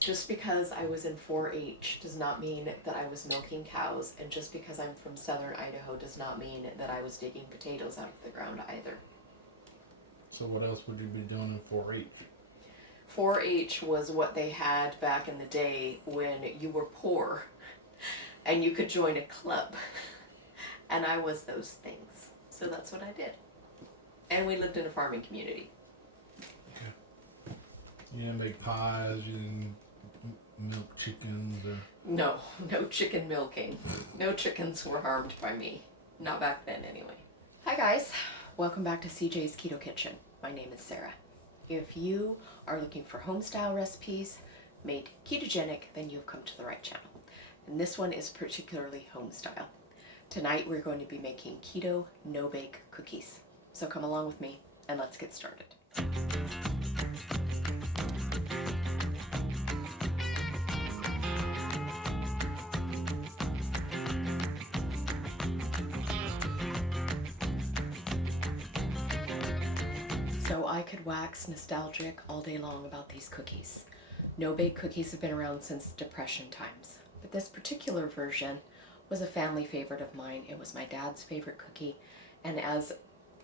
Just because I was in 4-H does not mean that I was milking cows, and just because I'm from southern Idaho does not mean that I was digging potatoes out of the ground either. So what else would you be doing in 4-H? 4-H was what they had back in the day when you were poor and you could join a club. And I was those things. So that's what I did. And we lived in a farming community. Okay. You didn't make pies, you didn't milk chickens or... No chicken milking. No chickens were harmed by me. Not back then anyway. Hi guys, welcome back to CJ's Keto Kitchen. My name is Sarah. If you are looking for home-style recipes made ketogenic, then you've come to the right channel. And this one is particularly home-style. Tonight we're going to be making keto no-bake cookies. So come along with me and let's get started. So I could wax nostalgic all day long about these cookies. No-bake cookies have been around since Depression times, but this particular version was a family favorite of mine. It was my dad's favorite cookie, and as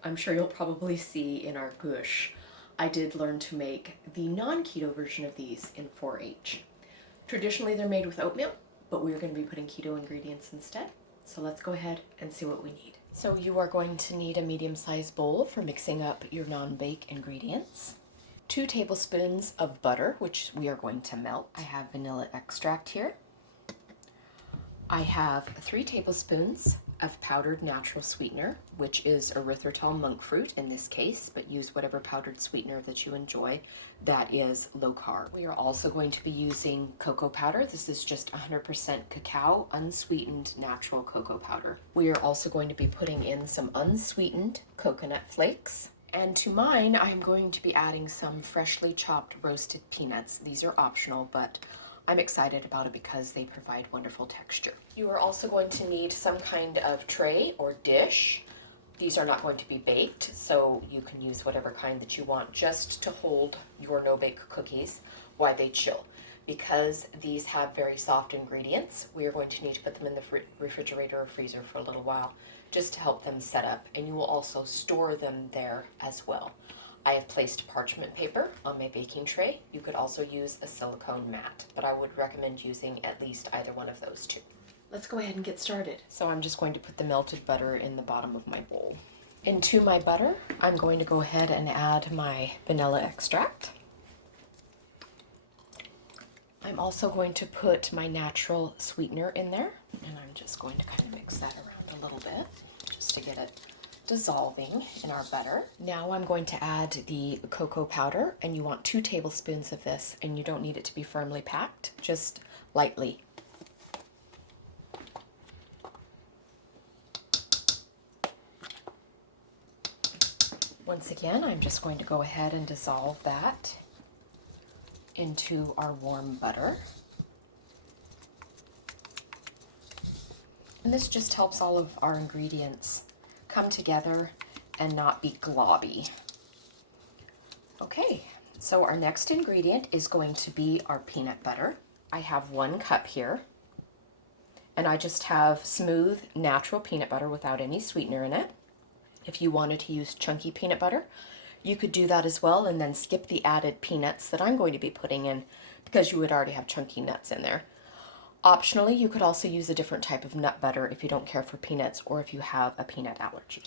I'm sure you'll probably see in our gush, I did learn to make the non-keto version of these in 4-H. Traditionally they're made with oatmeal, but we're going to be putting keto ingredients instead. So let's go ahead and see what we need. So you are going to need a medium-sized bowl for mixing up your non-bake ingredients. 2 tablespoons of butter, which we are going to melt. I have vanilla extract here. I have 3 tablespoons of powdered natural sweetener, which is erythritol monk fruit in this case, but use whatever powdered sweetener that you enjoy that is low carb. We are also going to be using cocoa powder. This is just 100% cacao, unsweetened natural cocoa powder. We are also going to be putting in some unsweetened coconut flakes. And to mine, I'm going to be adding some freshly chopped roasted peanuts. These are optional, but I'm excited about it because they provide wonderful texture. You are also going to need some kind of tray or dish. These are not going to be baked, so you can use whatever kind that you want just to hold your no-bake cookies while they chill. Because these have very soft ingredients, we are going to need to put them in the refrigerator or freezer for a little while just to help them set up, and you will also store them there as well. I have placed parchment paper on my baking tray. You could also use a silicone mat, but I would recommend using at least either one of those 2. Let's go ahead and get started. So I'm just going to put the melted butter in the bottom of my bowl. Into my butter, I'm going to go ahead and add my vanilla extract. I'm also going to put my natural sweetener in there, and I'm just going to kind of mix that around a little bit just to get it dissolving in our butter. Now I'm going to add the cocoa powder, and you want 2 tablespoons of this, and you don't need it to be firmly packed, just lightly. Once again, I'm just going to go ahead and dissolve that into our warm butter. And this just helps all of our ingredients come together and not be globby. Okay, so our next ingredient is going to be our peanut butter. I have 1 cup here, and I just have smooth natural peanut butter without any sweetener in it. If you wanted to use chunky peanut butter, you could do that as well and then skip the added peanuts that I'm going to be putting in because you would already have chunky nuts in there. Optionally, you could also use a different type of nut butter if you don't care for peanuts or if you have a peanut allergy.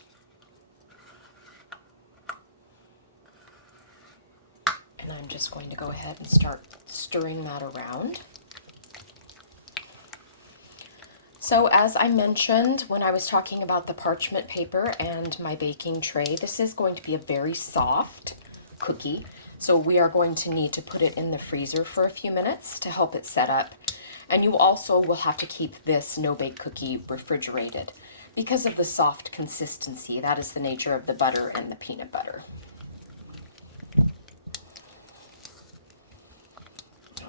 And I'm just going to go ahead and start stirring that around. So as I mentioned when I was talking about the parchment paper and my baking tray, this is going to be a very soft cookie. So we are going to need to put it in the freezer for a few minutes to help it set up. And you also will have to keep this no-bake cookie refrigerated because of the soft consistency. That is the nature of the butter and the peanut butter.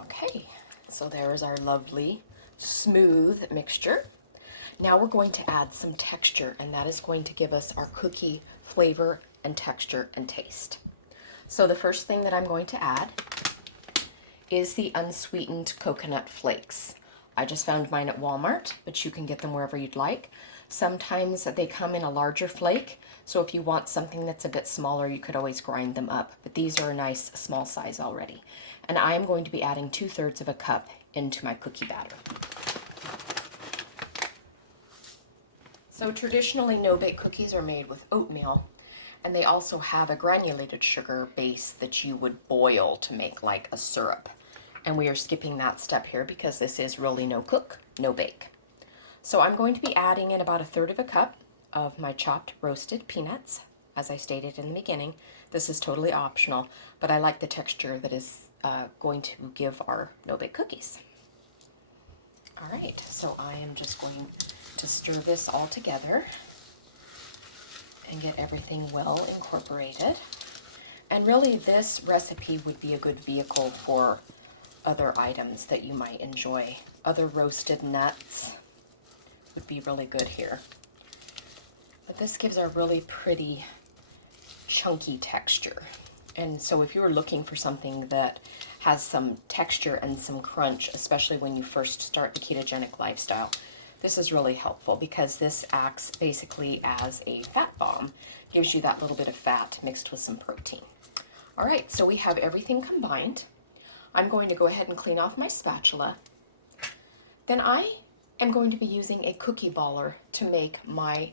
Okay, so there is our lovely smooth mixture. Now we're going to add some texture, and that is going to give us our cookie flavor and texture and taste. So the first thing that I'm going to add is the unsweetened coconut flakes. I just found mine at Walmart, but you can get them wherever you'd like. Sometimes they come in a larger flake, so if you want something that's a bit smaller, you could always grind them up. But these are a nice small size already. And I am going to be adding 2/3 of a cup into my cookie batter. So traditionally, no-bake cookies are made with oatmeal, and they also have a granulated sugar base that you would boil to make like a syrup. And we are skipping that step here because this is really no cook, no bake. So I'm going to be adding in about 1/3 of a cup of my chopped roasted peanuts. As I stated in the beginning, this is totally optional, but I like the texture that is going to give our no-bake cookies. All right, so I am just going to stir this all together and get everything well incorporated. And really, this recipe would be a good vehicle for other items that you might enjoy. Other roasted nuts would be really good here. But this gives a really pretty chunky texture. And so if you were looking for something that has some texture and some crunch, especially when you first start the ketogenic lifestyle, this is really helpful because this acts basically as a fat bomb. Gives you that little bit of fat mixed with some protein. All right, so we have everything combined. I'm going to go ahead and clean off my spatula. Then I am going to be using a cookie baller to make my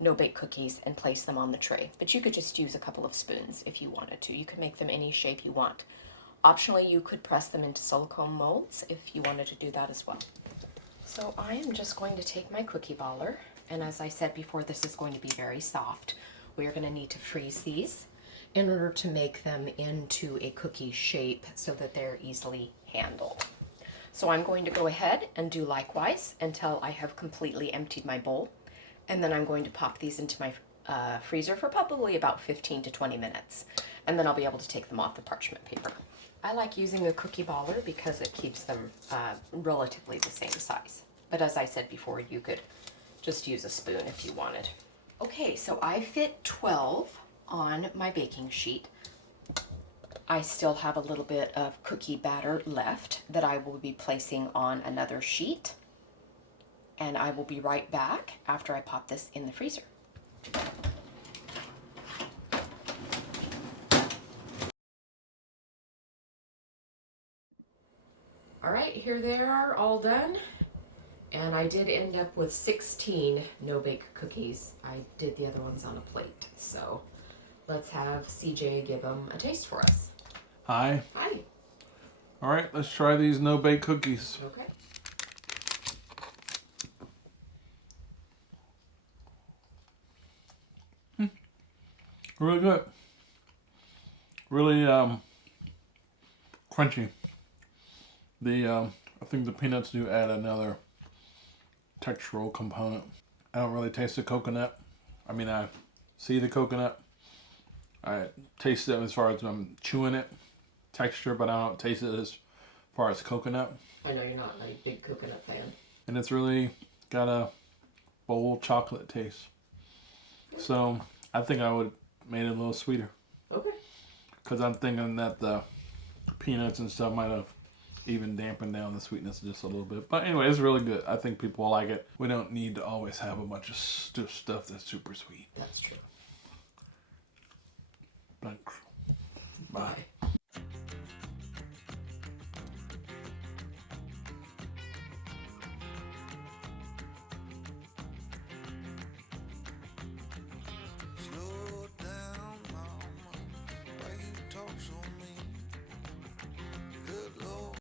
no-bake cookies and place them on the tray. But you could just use a couple of spoons if you wanted to. You could make them any shape you want. Optionally, you could press them into silicone molds if you wanted to do that as well. So I am just going to take my cookie baller, and as I said before, this is going to be very soft. We are going to need to freeze these in order to make them into a cookie shape so that they're easily handled. So I'm going to go ahead and do likewise until I have completely emptied my bowl, and then I'm going to pop these into my freezer for probably about 15 to 20 minutes, and then I'll be able to take them off the parchment paper. I like using a cookie baller because it keeps them relatively the same size. But as I said before, you could just use a spoon if you wanted. Okay, so I fit 12 on my baking sheet. I still have a little bit of cookie batter left that I will be placing on another sheet. And I will be right back after I pop this in the freezer. All right, here they are all done. And I did end up with 16 no-bake cookies. I did the other ones on a plate. So let's have CJ give them a taste for us. Hi. Hi. All right, let's try these no-bake cookies. Okay. Really good. Really crunchy. I think the peanuts do add another textural component. I don't really taste the coconut. I mean, I see the coconut. I taste it as far as I'm chewing it, texture, but I don't taste it as far as coconut. I know you're not a big coconut fan. And it's really got a bold chocolate taste. So I think I would have made it a little sweeter. Okay. Because I'm thinking that the peanuts and stuff might have even dampened down the sweetness just a little bit. But anyway, it's really good. I think people will like it. We don't need to always have a bunch of stuff that's super sweet. That's true. Thanks. Bye.